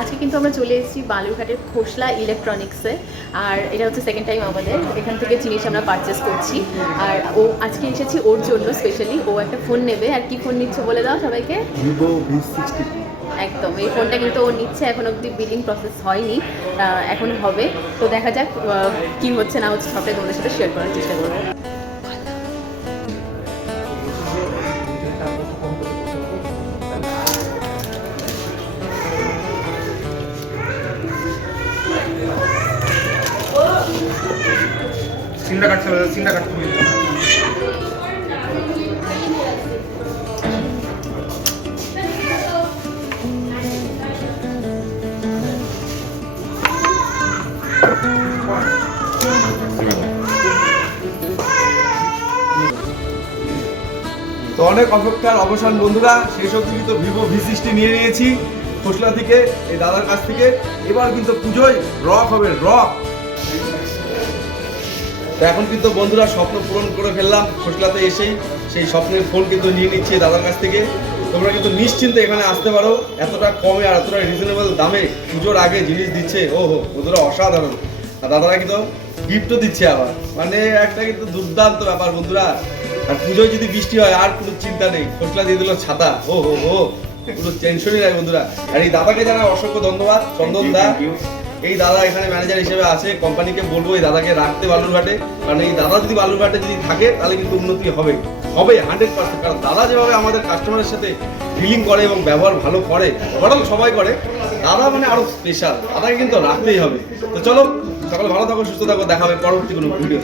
আজকে কিন্তু আমরা চলে এসেছি বালুরঘাটের খোসলা ইলেকট্রনিক্সে। আর এটা হচ্ছে সেকেন্ড টাইম আমাদের এখান থেকে জিনিস আমরা পারচেস করছি। আর ও আজকে এসেছি ওর জন্য স্পেশালি, ও একটা ফোন নেবে। আর কি ফোন নিচ্ছে বলে দাও সবাইকে। Vivo V60। একদম, এই ফোনটা কিন্তু ও নিচ্ছে, এখন অবধি বিলিং প্রসেস হয়নি, এখন হবে। তো দেখা যাক কি হচ্ছে না হচ্ছে, সবটাই তোমাদের সাথে শেয়ার করার চেষ্টা করবো। সিনটা কাটতে হবে, সিনটা কাটতে হবে। তো অনেক অপেক্ষার অবসান বন্ধুরা, শেষ অবধি কিন্তু ভিভো V60 নিয়ে নিয়েছি খোসলা থেকে, এই দাদার কাছ থেকে। এবার কিন্তু পুজোয় রক হবে, রক। তো এখন কিন্তু বন্ধুরা স্বপ্ন পূরণ করে ফেললাম, খোসলাতে এসেই সেই স্বপ্নের ফোন কিন্তু নিয়ে নিচ্ছি দাদার কাছ থেকে। তোমরা কিন্তু নিশ্চিন্তে এখানে আসতে পারো, এতটা কমে আর এতটা রিজনেবল দামে পুজোর আগে জিনিস দিচ্ছে। ওহো, বন্ধুরা অসাধারণ। আর দাদারা কিন্তু গিফটও দিচ্ছে আবার, মানে একটা কিন্তু দুর্দান্ত ব্যাপার বন্ধুরা। আর পুজোয় যদি বৃষ্টি হয় আর কোনো চিন্তা নেই, খোসলা দিয়ে দিল ছাতা। ও হো হো, পুরো টেনশনই নাই বন্ধুরা। আর এই দাদাকে জানাই অসংখ্য ধন্যবাদ, চন্দন দা। এই দাদা এখানে ম্যানেজার হিসেবে আছে, কোম্পানিকে বলবো এই দাদাকে রাখতে বালুরঘাটে। কারণ এই দাদা যদি বালুরঘাটে যদি থাকে তাহলে কিন্তু উন্নতি হবে হবে 100%। কারণ দাদা যেভাবে আমাদের কাস্টমারের সাথে ডিলিং করে এবং ব্যবহার ভালো করে, ওভারঅল সবাই করে, দাদা মানে আরো স্পেশাল। দাদাকে কিন্তু রাখতেই হবে। তো চলো, সকালে ভালো থাকো, সুস্থ থাকো, দেখা হবে পরবর্তী কোনো ভিডিও।